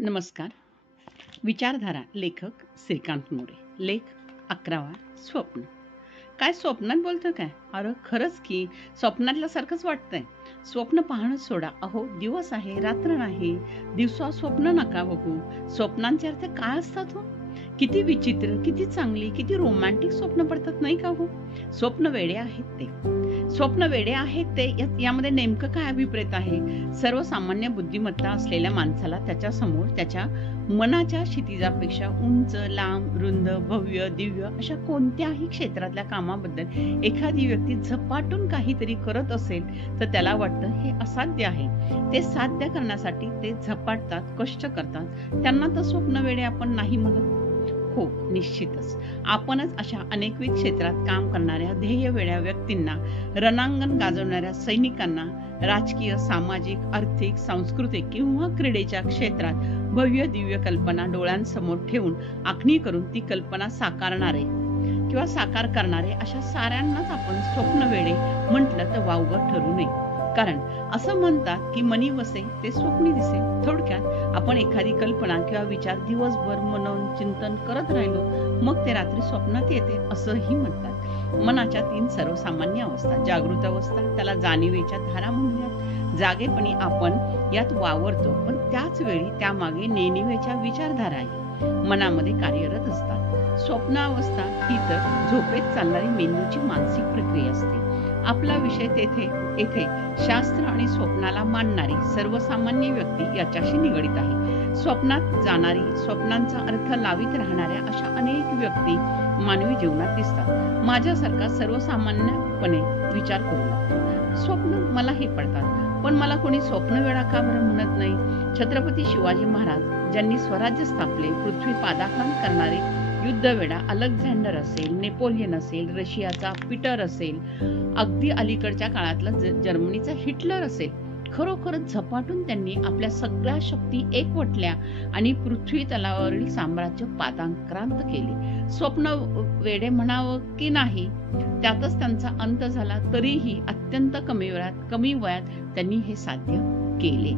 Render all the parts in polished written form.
नमस्कार. विचारधारा लेखक श्रीकांत मोरे. लेख 11वा. स्वप्न. काय स्वप्नात बोलतं काय? अरे खरंच की स्वप्नातल्यासारखंच वाटतंय. स्वप्न पाहणं सोडा. अहो दिवस आहे, रात्र नाही. दिवसा स्वप्न नका बघू. स्वप्नांचे अर्थ काय असतात हो? किती विचित्र, किती चांगली, किती रोमॅन्टिक स्वप्न पडतात नाही का हो? स्वप्न वेडे आहेत ते. स्वप्न वेडे आहेत ते यामध्ये नेमकं काय अभिप्रेत आहे? सर्वसामान्य बुद्धिमत्ता असलेल्या माणसाला त्याच्यासमोर त्याच्या मनाच्या क्षितिजापेक्षा उंच, लांब, रुंद, भव्य, दिव्य अशा कोणत्याही क्षेत्रातल्या कामाबद्दल एखादी व्यक्ती झपाटून काहीतरी करत असेल तर त्याला वाटतं हे असाध्य आहे. ते साध्य करण्यासाठी ते झपाटतात, कष्ट करतात. त्यांना तर स्वप्न वेडे आपण नाही म्हणत. हो, निश्चितच आपणच अशा अनेकविध क्षेत्रात काम करणाऱ्या ध्येयवेड्या व्यक्तींना, रणांगण गाजवणाऱ्या सैनिकांना, राजकीय, सामाजिक, आर्थिक, सांस्कृतिक किंवा क्रीडेच्या क्षेत्रात भव्य दिव्य कल्पना डोळ्यांसमोर ठेवून आखणी करून ती कल्पना साकारणारे किंवा साकार करणारे अशा साऱ्यांनाच आपण स्वप्नवेडे म्हटलं तर वावगं ठरू नये. कारण असं म्हणतात की मनी वसे ते स्वप्नी दिसे. थोडक्यात आपण एखादी कल्पना किंवा विचार दिवसभर मनन चिंतन करत राहिलो मग ते रात्री स्वप्नात येते असंही म्हणतात. मनाच्या 3 सर्वसामान्य अवस्था. जागृत अवस्था, त्याला जाणीवेच्या धारा म्हणूयात. जागेपणी आपण यात वावरतो, पण त्याच वेळी त्यामागे नेणिवेच्या विचारधाराही मनामध्ये कार्यरत असतात. स्वप्नावस्था ही तर झोपेत चालणारी मेंदूची मानसिक प्रक्रिया असते. आपला विषय येथे शास्त्र आणि स्वप्नाला मानणारी सर्वसामान्य व्यक्ती याच्याशी निगडित आहे. स्वप्नात जाणारी, स्वप्नांचा अर्थ लावित राहणाऱ्या अशा अनेक व्यक्ती मानवी जीवनात दिसतात. माझ्यासारखा सर्वसामान्यपणे विचार करू लागतो. स्वप्न मला हे पडतात, पण मला कोणी स्वप्नवेडा का बरं म्हणत नाही? छत्रपती शिवाजी महाराज ज्यांनी स्वराज्य स्थापले, पृथ्वी पादाक्रांत करणारे युद्धवेडा अलेक्झांडर असेल, नेपोलियन असेल, रशियाचा पीटर असेल, अगदी अलीकडच्या काळातला जर्मनीचा हिटलर असेल, खरोखरच झपाटून त्यांनी आपल्या सगळ्या शक्ती एकवटल्या आणि पृथ्वी तलावरील साम्राज्य पादाक्रांत केले. स्वप्न वेडे म्हणावं की नाही त्यातच त्यांचा अंत झाला, तरीही अत्यंत कमी वयात त्यांनी हे साध्य केले.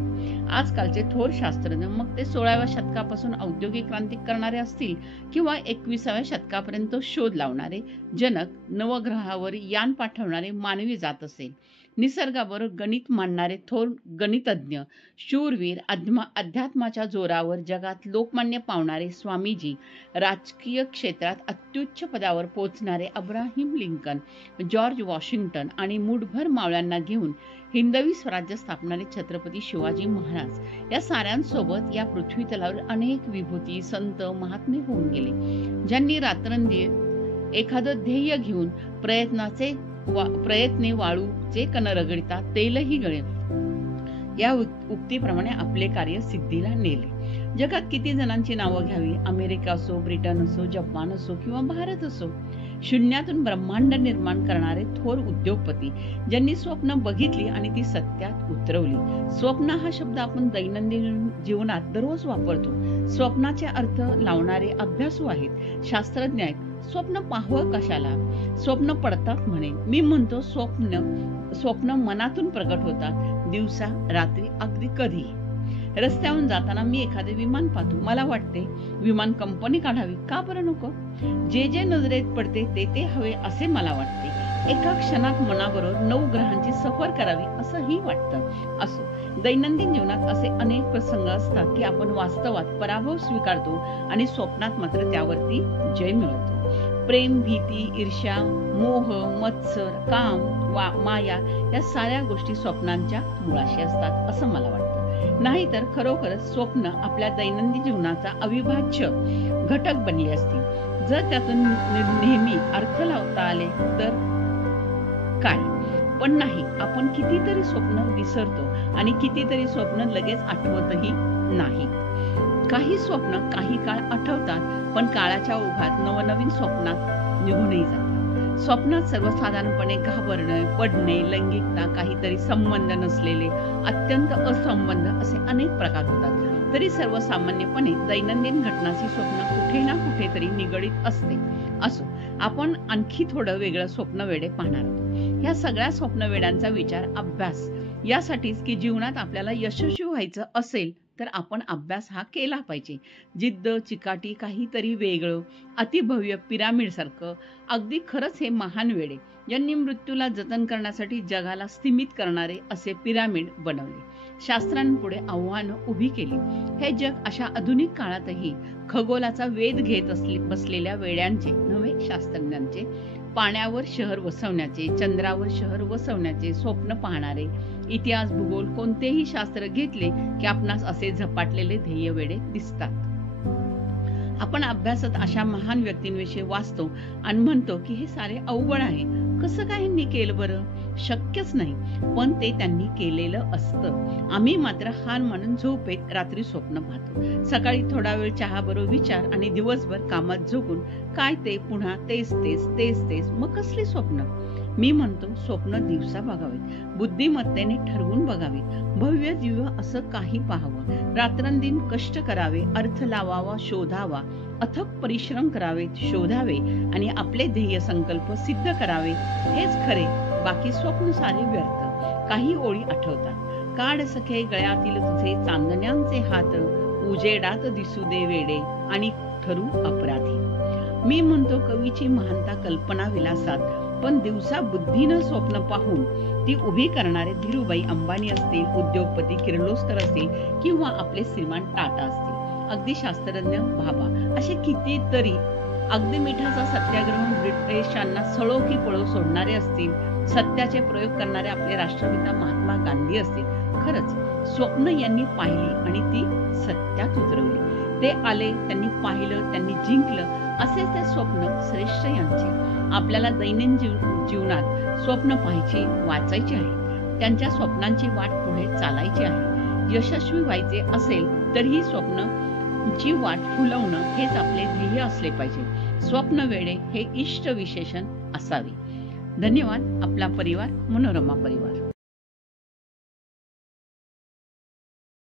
आजकालचे थोर शास्त्रज्ञ, मग ते 16व्या शतकापासून औद्योगिक क्रांती करणारे असतील किंवा 21व्या शतकापर्यंत शोध लावणारे, जनक, नवग्रहावर यान पाठवणारे मानवी जात असेल, निसर्गावर गणित मांडणारे थोर गणितज्ञ, शूरवीर, अध्यात्माच्या जोरावर जगात लोकमान्य पावणारे स्वामीजी, राजकीय क्षेत्रात अत्युच्च पदावर पोहोचणारे अब्राहिम लिंकन, जॉर्ज वॉशिंग्टन आणि मुठभर मावळ्यांना घेऊन हिंदवी स्वराज्य स्थापणारे छत्रपती शिवाजी महाराज या साऱ्यांसोबत या पृथ्वी तलावर अनेक विभूती, संत, महात्मे होऊन गेले, ज्यांनी रात्रंदिवस एखादं ध्येय घेऊन प्रयत्ने वाळूचे कण रगडिता तेलही गळे या उक्तीप्रमाणे आपले कार्य सिद्धीला नेले. जगात किती जणांची नावं घ्यावी? अमेरिका असो, ब्रिटन असो, जपान असो किंवा भारत असो. शून्यातून ब्रह्मांड निर्माण करणारे थोर उद्योगपती, ज्यांनी स्वप्न बघितली आणि ती सत्यात उतरवली. स्वप्न हा शब्द आपण दैनंदिन जीवनात दररोज वापरतो. स्वप्नाचे अर्थ लावणारे अभ्यासू आहेत, शास्त्रज्ञ आहेत. स्वप्न पाहावं कशाला? स्वप्न पडतात म्हणे. मी म्हणतो स्वप्न मनातून प्रकट होतात, दिवसा रात्री, अगदी कधी. रस्त्यावरून जाताना मी एखादे विमान पाहतो, मला वाटते विमान कंपनी काढावी, का बरं नको? जे नजरेत पडते ते हवे असे मला वाटते. एका क्षणात मनाबरोबर 9 ग्रहांची सफर करावी असंही वाटतं. असो, दैनंदिन जीवनात असे अनेक प्रसंग असतात की आपण वास्तवात पराभव स्वीकारतो आणि स्वप्नात मात्र त्यावरती जय मिळवतो. प्रेम, भीती, ईर्ष्या, मोह, मत्सर, काम, माया या साऱ्या गोष्टी स्वप्नांच्या मुळाशी असतात असं मला वाटतं. नाहीतर खरोखरच स्वप्न आपल्या दैनंदिन जीवनाचा अविभाज्य घटक बनले असतील. जर त्यातून नेहमी अर्थ लावता आले तर काय, पण नाही. आपण कितीतरी स्वप्न विसरतो आणि कितीतरी स्वप्न लगेच आठवतही नाही. काही स्वप्न काही काळ आठवतात, पण काळाच्या ओघात नवनवीन स्वप्नात निघूनही जातात. स्वप्नात सर्वसाधारणपणे घाबरणे, पडणे, लैंगिकता, काहीतरी संबंध नसलेले, अत्यंत असंबंध असे अनेक प्रकार होतात. तरी सर्वसामान्यपणे दैनंदिन घटनांशी स्वप्न कुठे ना कुठेतरी निगडित असते. असो, आपण आणखी थोडं वेगळं स्वप्नवेडे पाहणार आहोत. या सगळ्या स्वप्नवेड्यांचा विचार, अभ्यास यासाठीच की जीवनात आपल्याला यशस्वी व्हायचं असेल तर आपण अभ्यास हा केला पाहिजे. जिद्द, चिकाटी, काहीतरी वेगळं, अतिभव्य पिरामिडसारखं. अगदी खरंच हे महान वेडे, ज्यांनी मृत्यूला जतन करण्यासाठी जगाला स्तिमित करणारे असे पिरामिड बनवले. शास्त्रांपुढे आव्हानं उभी केली. हे जग अशा आधुनिक काळातही खगोलाचा वेध घेत बसलेल्या वेड्यांचे नव्हे, शास्त्रज्ञांचे पाण्यावर शहर वसवण्याचे, चंद्रावर शहर वसवण्याचे स्वप्न पाहणारे. इतिहास, भूगोल कोणतेही शास्त्र घेतले की आपणास असे झपाटलेले ध्येय वेडे दिसतात. आपण अभ्यासात अशा महान व्यक्तींविषयी वाचतो आणि म्हणतो की हे सारे अवघड आहे, कसं काय ह्यांनी केलं बरं? शक्यच नाही, पण ते त्यांनी केलेलं असतं. आम्ही मात्र हार मानून झोपेत रात्री स्वप्न पाहतो. सकाळी थोडा वेळ चहा बरोबर विचार आणि दिवसभर कामात झोकून काय ते पुन्हा तेच तेच तेच तेच. मग कसली स्वप्न? मी म्हणतो स्वप्न दिवसा बघावीत, बुद्धिमत्तेने ठरवून बघावीत, भव्य दिव्य असं काही पाहावं, रात्रंदिन कष्ट करावे, अर्थ लावावा, शोधावा, अथक परिश्रम करावेत, शोधावे आणि आपले ध्येय संकल्प सिद्ध करावे. हेच खरे, बाकी स्वप्न सारे व्यर्थ. काही ओळी आठवतात. काढ सखे गळ्यातील तुझे चांदण्यांचे हात, उजेडात दिसू दे वेडे आणि ठरू अपराधी. मी म्हणतो कवीची महानता कल्पना विलासात, पण दिवसा बुद्धीनं स्वप्न पाहून ती उभी करणारे धीरूभाई अंबानी असतील, उद्योगपती किर्लोस्कर असतील किंवा आपले श्रीमान टाटा असतील, अगदी शास्त्रज्ञ भाभा, असे कितीतरी. अगदी मिठाचा सत्याग्रह ब्रिटिशांना सळो की पळो सोडणारे असतील, सत्याचे प्रयोग करणारे आपले राष्ट्रपिता महात्मा गांधी असतील. खरंच स्वप्न यांनी पाहिली आणि ती सत्यात उतरवली. ते आले, त्यांनी पाहिलं, त्यांनी जिंकलं. असेच ते स्वप्न श्रेष्ठ यांचे. आपल्याला दैनंदिन जीवनात स्वप्न पाहायची, वाचायची आहे. त्यांच्या स्वप्नांची वाट पुढे चालायची आहे. यशस्वी व्हायचे असेल तर ही स्वप्नची वाट फुलवणं हेच आपले ध्येय असले पाहिजे. स्वप्न वेडे हे इष्ट विशेषण असावे. धन्यवाद. आपला परिवार, मनोरमा परिवार.